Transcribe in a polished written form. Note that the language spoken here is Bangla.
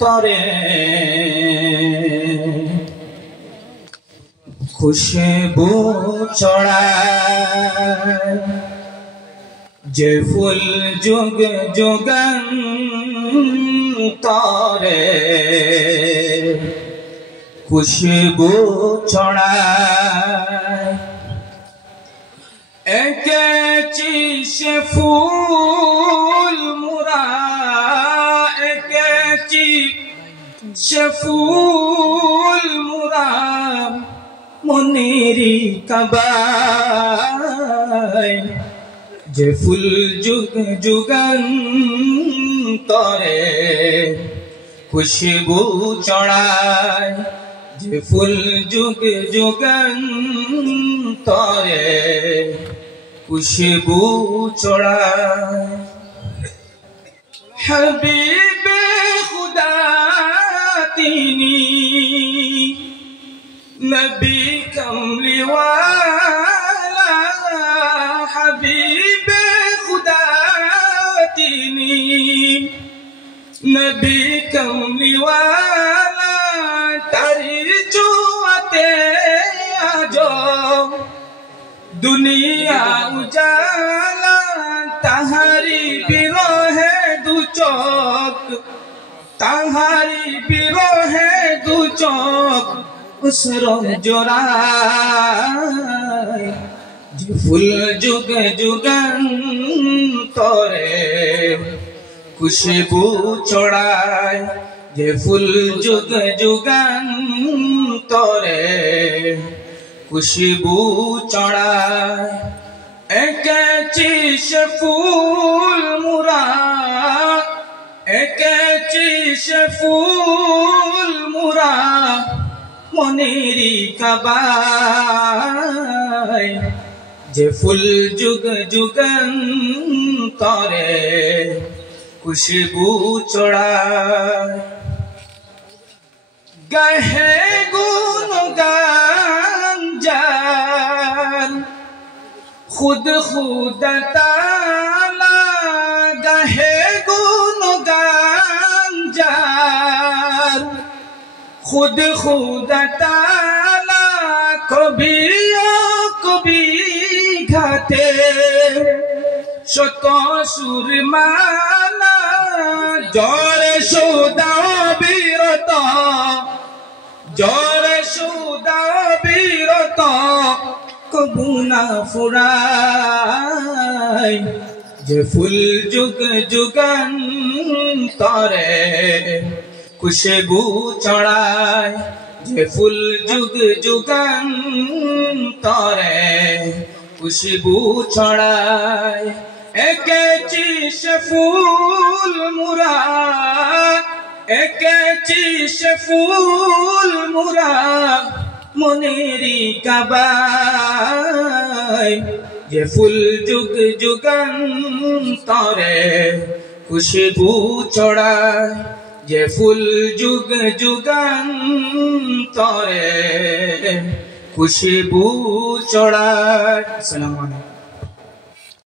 তরে খুশবু ছড়ায় যে ফুল যুগ যুগান্তরে খুশবু ছড়ায় একে চিশে ফুল মুরা একে চিশে ফুল মুরা মনেরি কাবায় যে ফুল যুগ যুগান্তরে খুশবু ছড়ায় যে ফুল যুগ যুগান্তরে খুশবু ছড়ায় হাবিবে খুদা তিনি নবী কমলিওয়ালা হাবিবে খুদা তিনি নবী কমলিওয়ালা তারি জুয়াতে আজো দুনিয়া উজালা তাহারি বিরহে দু চোখ তাহারি বিরহে দু চোখ उसरम जोराय जे फुल जुग जुगान्तरे खुशबू ছড়ায় যে ফুল যুগ যুগান্তরে খুশবু ছড়ায় একে চিশে ফুল মুরা একে চিশে ফুল মুরা মনেরি কাবায় যে ফুল যুগ যুগান্তরে খুশবু ছড়ায় গাহে গুনগান জান খুদ খুদা তাআলা গাহে গুনগান জান खुद खुदा ताला कभी कभी घाटे शत सुरमाना जरे सुदा बीरत जरे सुदा बीरत कबू ना फुराय जे फुल जुग जुगान्तरे खुशबू ছড়ায় যে ফুল যুগ যুগান্তরে খুশবু ছড়ায় একে চিশে ফুল মুরা একে চিশে ফুল মুরা মনেরি কাবায় যে ফুল যুগ যুগান্তরে খুশবু ছড়ায় যে ফুল যুগ যুগান্তরে খুশবু ছড়ায়। আসসালামু আলাইকুম।